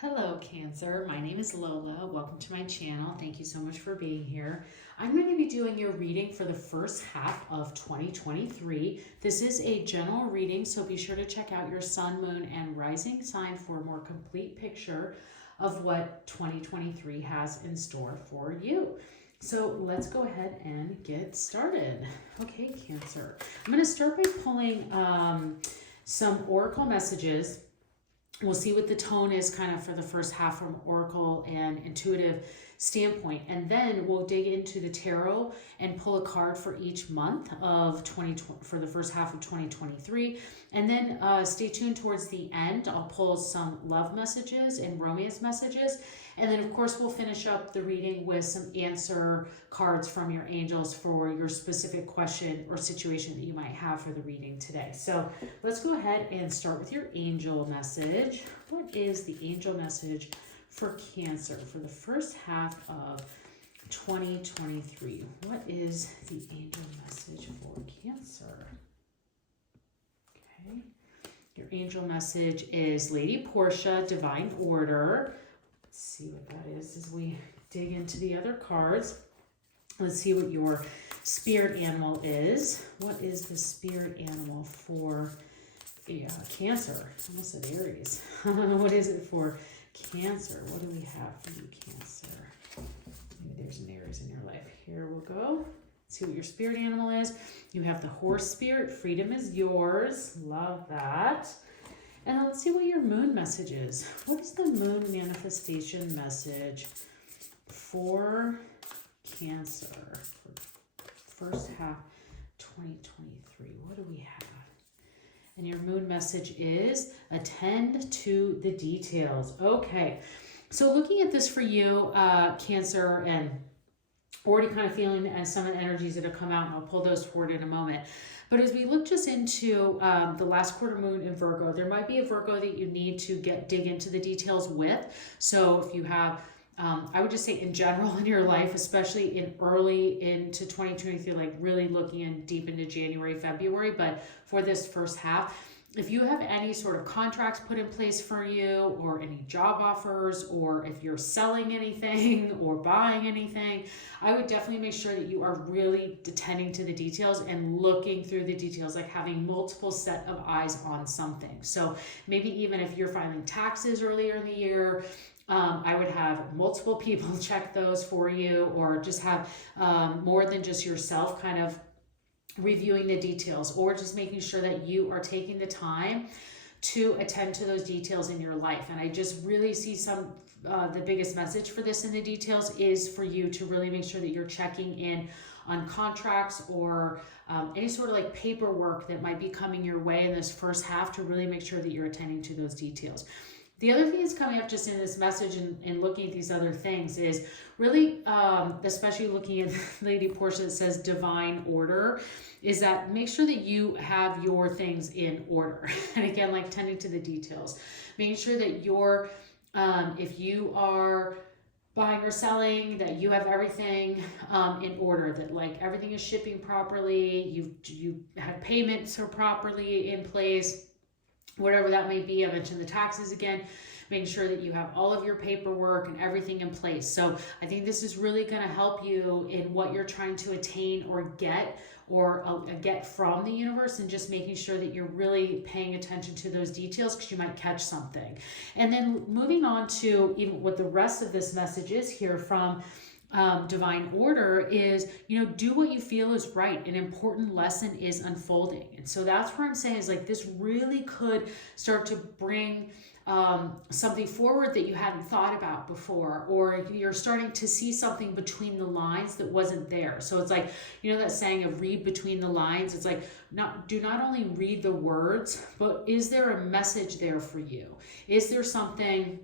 Hello, Cancer. My name is Lola. Welcome to my channel. Thank you so much for being here. I'm going to be doing your reading for the first half of 2023. This is a general reading, so be sure to check out your sun, moon, and rising sign for a more complete picture of what 2023 has in store for you. So let's go ahead and get started. Okay, Cancer. I'm going to start by pulling some oracle messages. We'll see what the tone is kind of for the first half from oracle and intuitive standpoint, and then we'll dig into the tarot and pull a card for each month of 2020 for the first half of 2023. And then stay tuned towards the end. I'll pull some love messages and romance messages, and then of course we'll finish up the reading with some answer cards from your angels for your specific question or situation that you might have for the reading today. So let's go ahead and start with your angel message. What is the angel message for Cancer for the first half of 2023? What is the angel message for Cancer? Okay. Your angel message is Lady Portia, Divine Order. Let's see what that is as we dig into the other cards. Let's see what your spirit animal is. What is the spirit animal for Cancer? I almost said Aries. What is it for Cancer? What do we have for you, Cancer? Maybe there's an Aries in your life. Here we'll go. See what your spirit animal is. You have the horse spirit. Freedom is yours. Love that. And let's see what your moon message is. What is the moon manifestation message for Cancer for first half 2023? What do we have? And your moon message is attend to the details. Okay, so looking at this for you, Cancer, and already kind of feeling some of the energies that have come out, and I'll pull those forward in a moment. But as we look just into the last quarter moon in Virgo, there might be a Virgo that you need to dig into the details with. So if you have I would just say in general in your life, especially in early into 2023, like really looking in deep into January, February, but for this first half, if you have any sort of contracts put in place for you or any job offers, or if you're selling anything or buying anything, I would definitely make sure that you are really attending to the details and looking through the details, like having multiple set of eyes on something. So maybe even if you're filing taxes earlier in the year, I would have multiple people check those for you, or just have more than just yourself kind of reviewing the details, or just making sure that you are taking the time to attend to those details in your life. And I just really see the biggest message for this in the details is for you to really make sure that you're checking in on contracts or any sort of like paperwork that might be coming your way in this first half, to really make sure that you're attending to those details. The other thing that's coming up just in this message and looking at these other things is really, especially looking at Lady Portia that says divine order, is that make sure that you have your things in order. And again, like tending to the details, making sure that you're, if you are buying or selling, that you have everything in order, that like everything is shipping properly, you had payments are properly in place, whatever that may be. I mentioned the taxes again, making sure that you have all of your paperwork and everything in place. So I think this is really going to help you in what you're trying to attain or get from the universe, and just making sure that you're really paying attention to those details, because you might catch something. And then moving on to even what the rest of this message is here from divine order is, do what you feel is right. An important lesson is unfolding. And so that's where I'm saying is like, this really could start to bring something forward that you hadn't thought about before, or you're starting to see something between the lines that wasn't there. So it's like, that saying of read between the lines. It's like, do not only read the words, but is there a message there for you? Is there something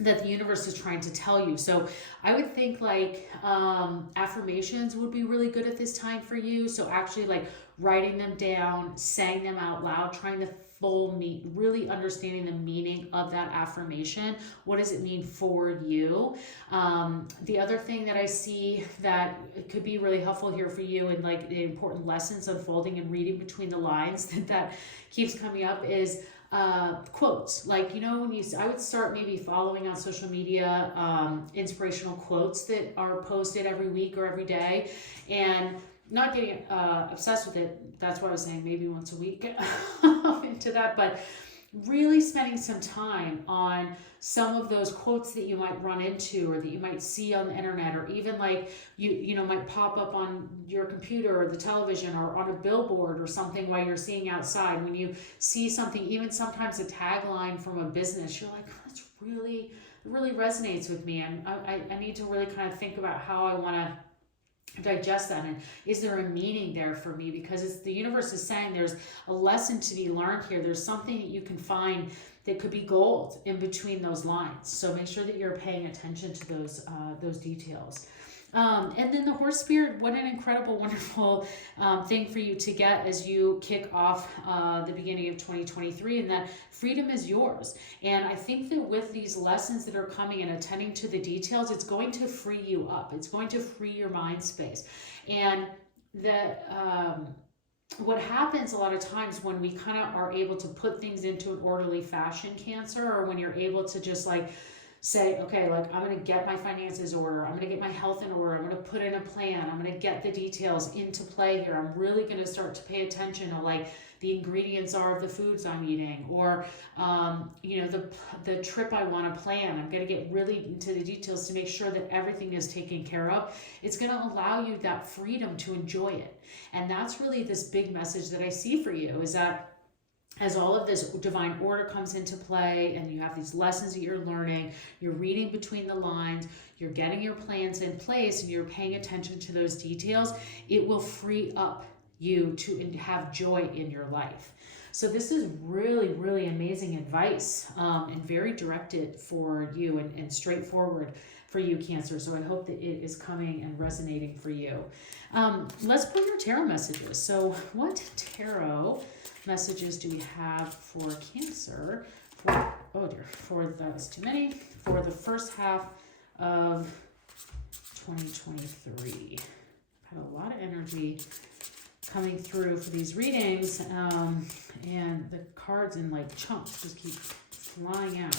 that the universe is trying to tell you? So I would think like affirmations would be really good at this time for you. So actually like writing them down, saying them out loud, trying to really understanding the meaning of that affirmation. What does it mean for you? The other thing that I see that could be really helpful here for you, and like the important lessons unfolding and reading between the lines that keeps coming up, is quotes. Like, you know, I would start maybe following on social media inspirational quotes that are posted every week or every day, and not getting obsessed with it. That's why I was saying maybe once a week into that, but really spending some time on some of those quotes that you might run into or that you might see on the internet, or even like you know might pop up on your computer or the television or on a billboard or something while you're seeing outside. When you see something, even sometimes a tagline from a business, you're like, that's really resonates with me, and I need to really kind of think about how I want to digest that, and is there a meaning there for me, because it's the universe is saying there's a lesson to be learned here. There's something that you can find that could be gold in between those lines, so make sure that you're paying attention to those details. And then the horse spirit, what an incredible, wonderful thing for you to get as you kick off the beginning of 2023, and that freedom is yours. And I think that with these lessons that are coming and attending to the details, it's going to free you up. It's going to free your mind space. And what happens a lot of times when we kind of are able to put things into an orderly fashion, Cancer, or when you're able to just like say, okay, like I'm going to get my finances order, I'm going to get my health in order, I'm going to put in a plan, I'm going to get the details into play here, I'm really going to start to pay attention to like the ingredients are of the foods I'm eating, or you know, the trip I want to plan. I'm going to get really into the details to make sure that everything is taken care of. It's going to allow you that freedom to enjoy it. And that's really this big message that I see for you, is that as all of this divine order comes into play and you have these lessons that you're learning, you're reading between the lines, you're getting your plans in place, and you're paying attention to those details, it will free up you to have joy in your life. So this is really amazing advice, and very directed for you, and straightforward for you, Cancer. So I hope that it is coming and resonating for you. Let's pull your tarot messages. So what tarot messages do we have for Cancer that's too many, for the first half of 2023? Had a lot of energy coming through for these readings, and the cards in like chunks just keep flying out.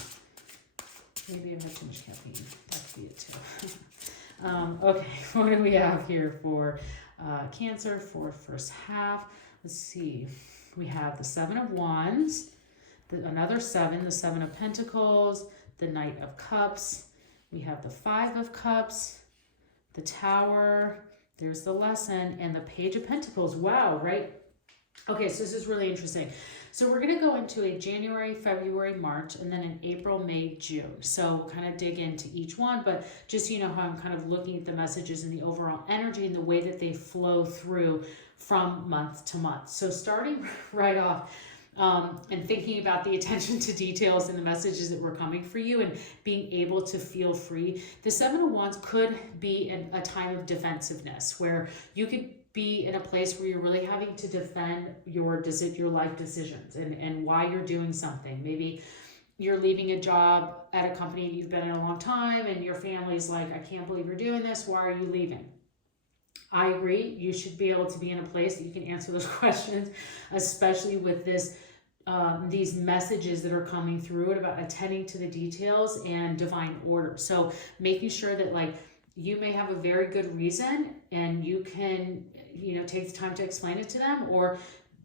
Maybe I've had too much caffeine. That could be it too. Okay, what do we have here for Cancer for first half? Let's see. We have the Seven of Wands, another seven, the Seven of Pentacles, the Knight of Cups. We have the Five of Cups, the Tower, there's the lesson, and the Page of Pentacles. Wow, right? Okay, so this is really interesting. So we're going to go into a January, February, March, and then an April, May, June. So we'll kind of dig into each one, but just so you know how I'm kind of looking at the messages and the overall energy and the way that they flow through from month to month. So starting right off, and thinking about the attention to details and the messages that were coming for you, and being able to feel free. The Seven of Wands could be a time of defensiveness, where you could be in a place where you're really having to defend your life decisions and why you're doing something. Maybe you're leaving a job at a company you've been in a long time, and your family's like, I can't believe you're doing this. Why are you leaving? I agree. You should be able to be in a place that you can answer those questions, especially with this these messages that are coming through it about attending to the details and divine order. So making sure that like you may have a very good reason, and you can, you know, take the time to explain it to them, or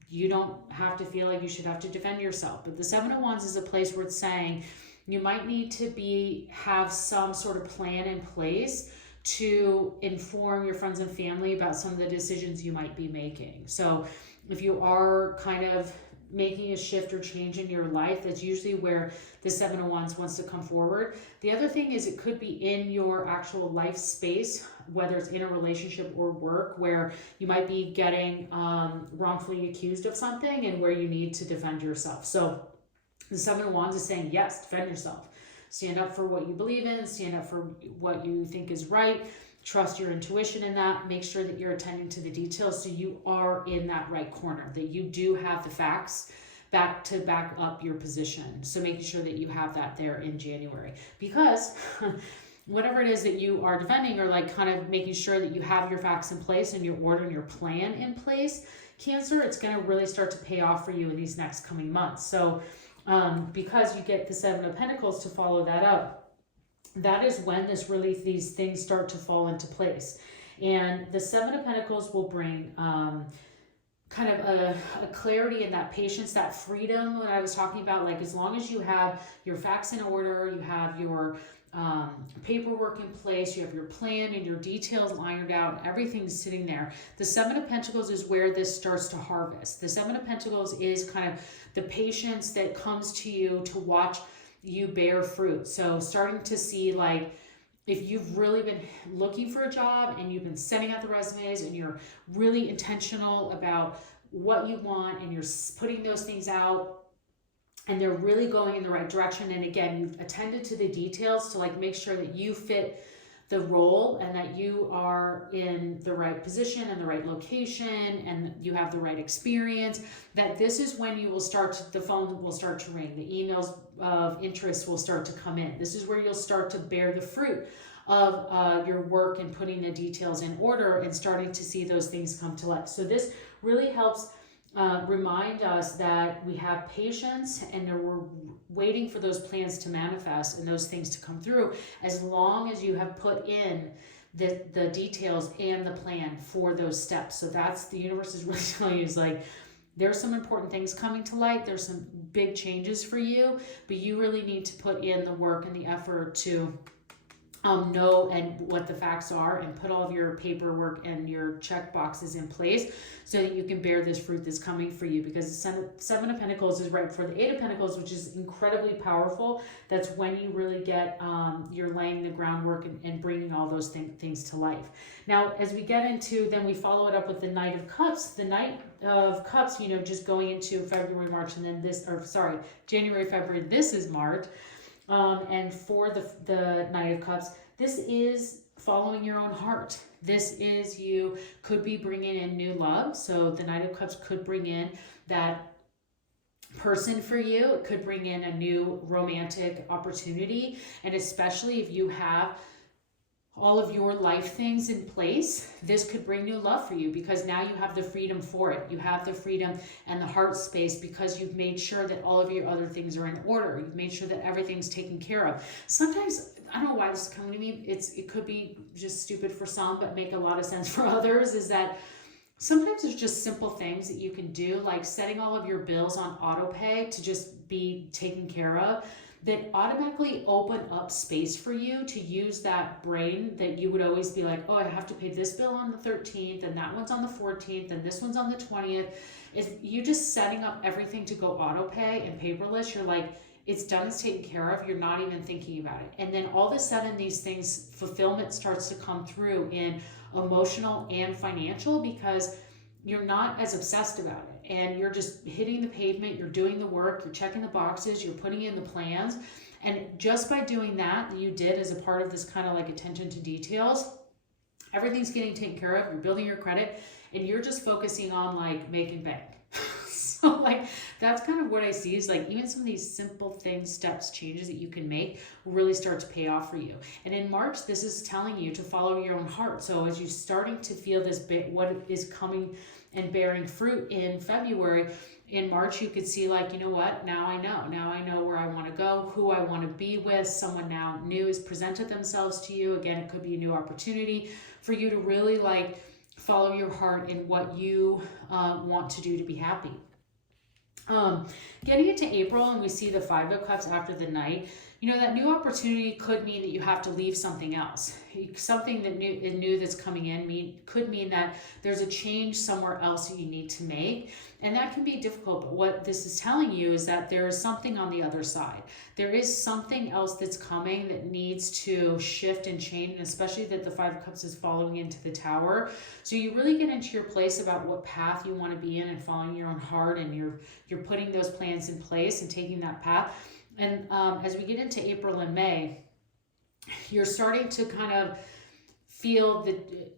you don't have to feel like you should have to defend yourself. But the Seven of Wands is a place where it's saying you might need to have some sort of plan in place to inform your friends and family about some of the decisions you might be making. So if you are kind of making a shift or change in your life, that's usually where the Seven of Wands wants to come forward. The other thing is it could be in your actual life space, whether it's in a relationship or work, where you might be getting wrongfully accused of something and where you need to defend yourself. So the Seven of Wands is saying, yes, defend yourself. Stand up for what you believe in, stand up for what you think is right. Trust your intuition in that. Make sure that you're attending to the details so you are in that right corner, that you do have the facts back up your position. So making sure that you have that there in January, because whatever it is that you are defending, or like kind of making sure that you have your facts in place and your order and your plan in place, Cancer, it's going to really start to pay off for you in these next coming months. So because you get the Seven of Pentacles to follow that up, that is when these things start to fall into place. And the Seven of Pentacles will bring kind of a clarity and that patience, that freedom that I was talking about. Like, as long as you have your facts in order, you have your paperwork in place, you have your plan and your details ironed out, everything's sitting there. The Seven of Pentacles is where this starts to harvest. The Seven of Pentacles is kind of the patience that comes to you to watch you bear fruit. So starting to see, like, if you've really been looking for a job and you've been sending out the resumes and you're really intentional about what you want and you're putting those things out and they're really going in the right direction, and again, you've attended to the details to like make sure that you fit the role and that you are in the right position and the right location and you have the right experience, that this is when you will the phone will start to ring, the emails of interest will start to come in. This is where you'll start to bear the fruit of your work and putting the details in order and starting to see those things come to life. So this really helps remind us that we have patience and we're waiting for those plans to manifest and those things to come through, as long as you have put in the details and the plan for those steps. So that's, the universe is really telling you, is like, there's some important things coming to light, there's some big changes for you, but you really need to put in the work and the effort to know and what the facts are and put all of your paperwork and your check boxes in place so that you can bear this fruit that's coming for you. Because the Seven of Pentacles is right for the Eight of Pentacles, which is incredibly powerful. That's when you really get, you're laying the groundwork and bringing all those things to life. Now, as we get into, then we follow it up with the Knight of Cups. The Knight of Cups, you know, just going into February, March, and then January, February, this is March. And for the Knight of Cups, this is following your own heart. This is, you could be bringing in new love. So the Knight of Cups could bring in that person for you. It could bring in a new romantic opportunity. And especially if you have all of your life things in place, this could bring new love for you, because now you have the freedom for it. You have the freedom and the heart space because you've made sure that all of your other things are in order. You've made sure that everything's taken care of. Sometimes, I don't know why this is coming to me, it could be just stupid for some, but make a lot of sense for others, is that sometimes there's just simple things that you can do, like setting all of your bills on auto pay to just be taken care of, that automatically open up space for you to use that brain that you would always be like, oh, I have to pay this bill on the 13th and that one's on the 14th and this one's on the 20th. If you just setting up everything to go auto pay and paperless, you're like, it's done, it's taken care of, you're not even thinking about it. And then all of a sudden these things, fulfillment starts to come through in emotional and financial, because you're not as obsessed about it. And you're just hitting the pavement, you're doing the work, you're checking the boxes, you're putting in the plans. And just by doing that you did as a part of this kind of like attention to details, everything's getting taken care of, you're building your credit, and you're just focusing on like making bank. So like, that's kind of what I see, is like even some of these simple things, steps, changes that you can make really start to pay off for you. And in March, this is telling you to follow your own heart. So as you're starting to feel this bit, what is coming and bearing fruit in February, in March, you could see like, you know what, now I know where I want to go, who I want to be with. Someone now new has presented themselves to you. Again, it could be a new opportunity for you to really like follow your heart in what you want to do to be happy. Getting into April, and we see the Five of Cups after the Knight, you know, that new opportunity could mean that you have to leave something else. Something that new that's coming in could mean that there's a change somewhere else that you need to make. And that can be difficult, but what this is telling you is that there is something on the other side. There is something else that's coming that needs to shift and change, and especially that the Five of Cups is following into the Tower. So you really get into your place about what path you want to be in and following your own heart, and you're putting those plans in place and taking that path. And as we get into April and May, you're starting to kind of feel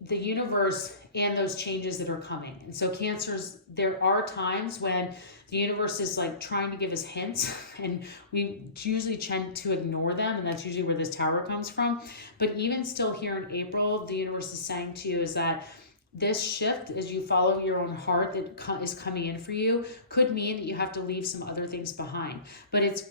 the universe and those changes that are coming. And so Cancers, there are times when the universe is like trying to give us hints, and we usually tend to ignore them, and that's usually where this Tower comes from. But even still here in April, the universe is saying to you is that this shift as you follow your own heart that is coming in for you could mean that you have to leave some other things behind. But it's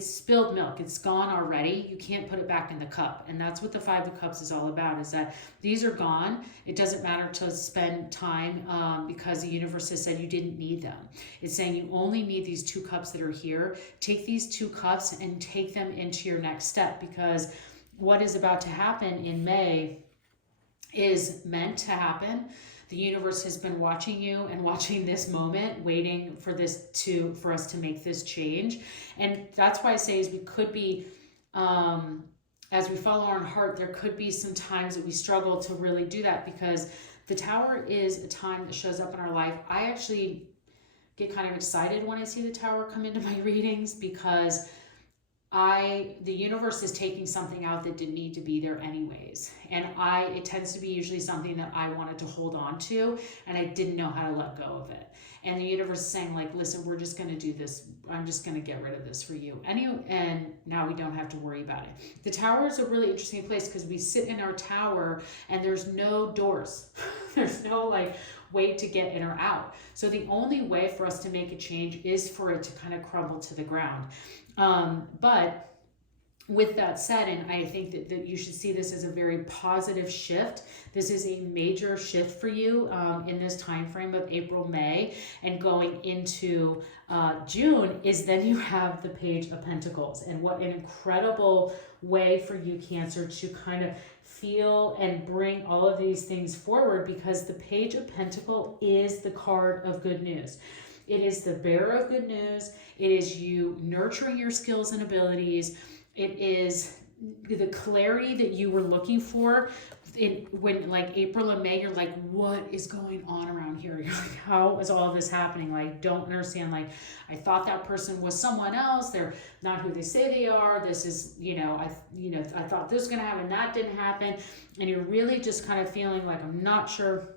spilled milk. It's gone already. You can't put it back in the cup. And that's what the Five of Cups is all about, is that these are gone. It doesn't matter to spend time because the universe has said you didn't need them. It's saying you only need these 2 cups that are here. Take these 2 cups and take them into your next step, because what is about to happen in May is meant to happen. The universe has been watching you and watching this moment, waiting for for us to make this change. And that's why I say is we could be, as we follow our heart, there could be some times that we struggle to really do that, because the Tower is a time that shows up in our life. I actually get kind of excited when I see the Tower come into my readings, because the universe is taking something out that didn't need to be there anyways. And it tends to be usually something that I wanted to hold on to and I didn't know how to let go of it. And the universe is saying, like, listen, we're just going to do this. I'm just going to get rid of this for you. And now we don't have to worry about it. The Tower is a really interesting place because we sit in our tower and there's no doors. There's no like way to get in or out. So the only way for us to make a change is for it to kind of crumble to the ground. But with that said, and I think that you should see this as a very positive shift. This is a major shift for you in this time frame of April, May, and going into June is then you have the Page of Pentacles. And what an incredible way for you, Cancer, to kind of feel and bring all of these things forward, because the Page of Pentacles is the card of good news. It is the bearer of good news. It is you nurturing your skills and abilities. It is the clarity that you were looking for when like April and May, you're like, what is going on around here? You're like, how is all this happening? Like, don't understand. Like, I thought that person was someone else. They're not who they say they are. This is, I thought this was going to happen. That didn't happen. And you're really just kind of feeling like, I'm not sure.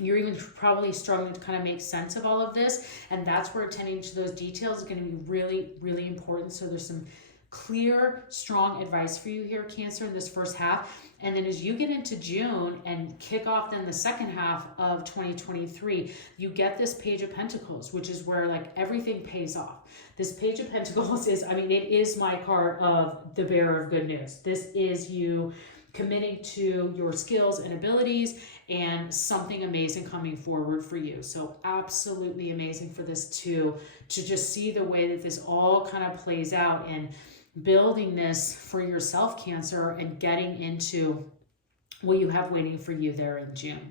You're even probably struggling to kind of make sense of all of this. And that's where attending to those details is going to be really, really important. So there's some clear, strong advice for you here, Cancer, in this first half. And then as you get into June and kick off then the second half of 2023, you get this Page of Pentacles, which is where like everything pays off. This Page of Pentacles is, it is my card of the bearer of good news. This is you committing to your skills and abilities and something amazing coming forward for you. So absolutely amazing for this to just see the way that this all kind of plays out and building this for yourself, Cancer, and getting into what you have waiting for you there in June.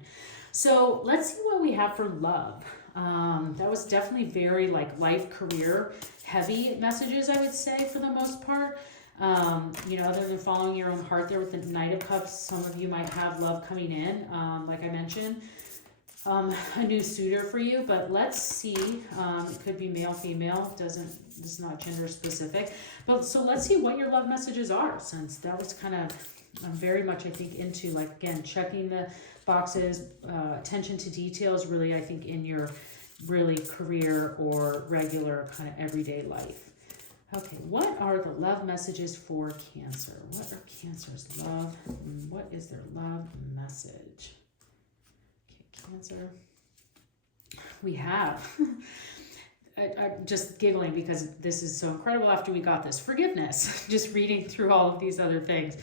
So let's see what we have for love. That was definitely very like life, career heavy messages, I would say, for the most part. Other than following your own heart there with the Knight of Cups, some of you might have love coming in, like I mentioned, a new suitor for you. But let's see, it could be male, female, it's not gender specific. But so let's see what your love messages are, since that was kind of, I'm very much, I think, into like, again, checking the boxes, attention to details, really, I think, in your really career or regular kind of everyday life. Okay, what are the love messages for Cancer? What are Cancer's love? What is their love message? Okay, Cancer. We have, I'm just giggling because this is so incredible after we got this. Forgiveness, just reading through all of these other things.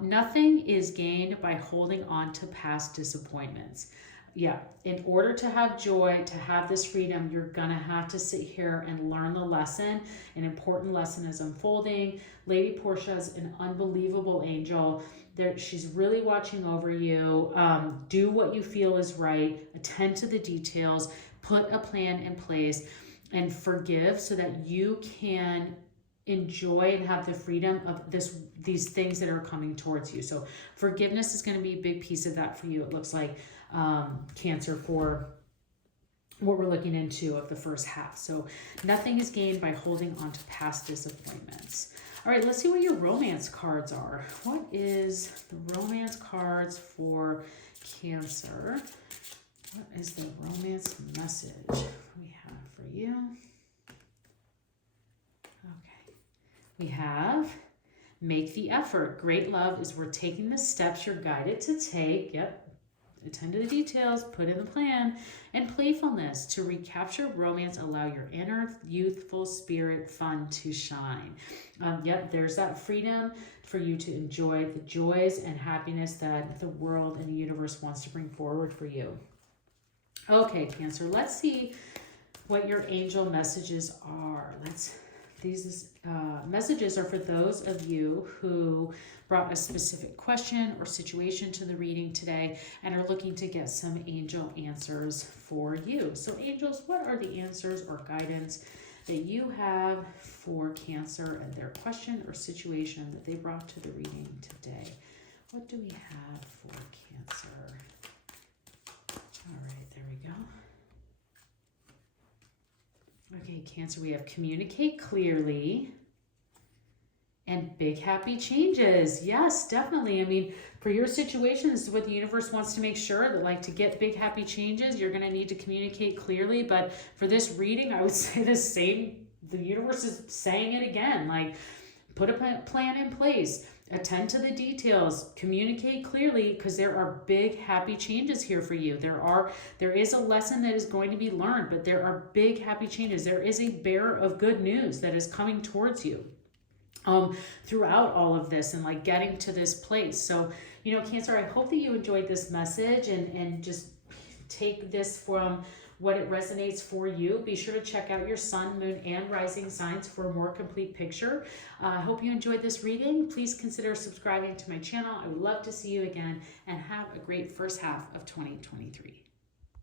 Nothing is gained by holding on to past disappointments. Yeah, in order to have joy, to have this freedom, you're going to have to sit here and learn the lesson. An important lesson is unfolding. Lady Portia is an unbelievable angel. She's really watching over you. Do what you feel is right. Attend to the details. Put a plan in place and forgive so that you can enjoy and have the freedom of these things that are coming towards you. So forgiveness is going to be a big piece of that for you. It looks like Cancer, for what we're looking into of the first half. So nothing is gained by holding on to past disappointments. All right, let's see what your romance cards are. What is the romance cards for Cancer? What is the romance message we have for you? Okay, we have make the effort. Great love is worth taking the steps you're guided to take. Yep. Attend to the details, put in the plan, and playfulness to recapture romance. Allow your inner youthful spirit fun to shine. Yep, there's that freedom for you to enjoy the joys and happiness that the world and the universe wants to bring forward for you. Okay, Cancer, let's see what your angel messages are. These messages are for those of you who brought a specific question or situation to the reading today and are looking to get some angel answers for you. So angels, what are the answers or guidance that you have for Cancer and their question or situation that they brought to the reading today? What do we have for Cancer? All right, there we go. Okay, Cancer, we have communicate clearly and big happy changes. Yes, definitely. I mean, for your situation, this is what the universe wants to make sure that, like, to get big happy changes, you're going to need to communicate clearly. But for this reading, I would say the same. The universe is saying it again, like, put a plan in place. Attend to the details, communicate clearly, because there are big happy changes here for you. There is a lesson that is going to be learned, but there are big happy changes. There is a bearer of good news that is coming towards you throughout all of this and like getting to this place. So, you know, Cancer, I hope that you enjoyed this message and just take this from what it resonates for you. Be sure to check out your sun, moon, and rising signs for a more complete picture. I hope you enjoyed this reading. Please consider subscribing to my channel. I would love to see you again, and have a great first half of 2023.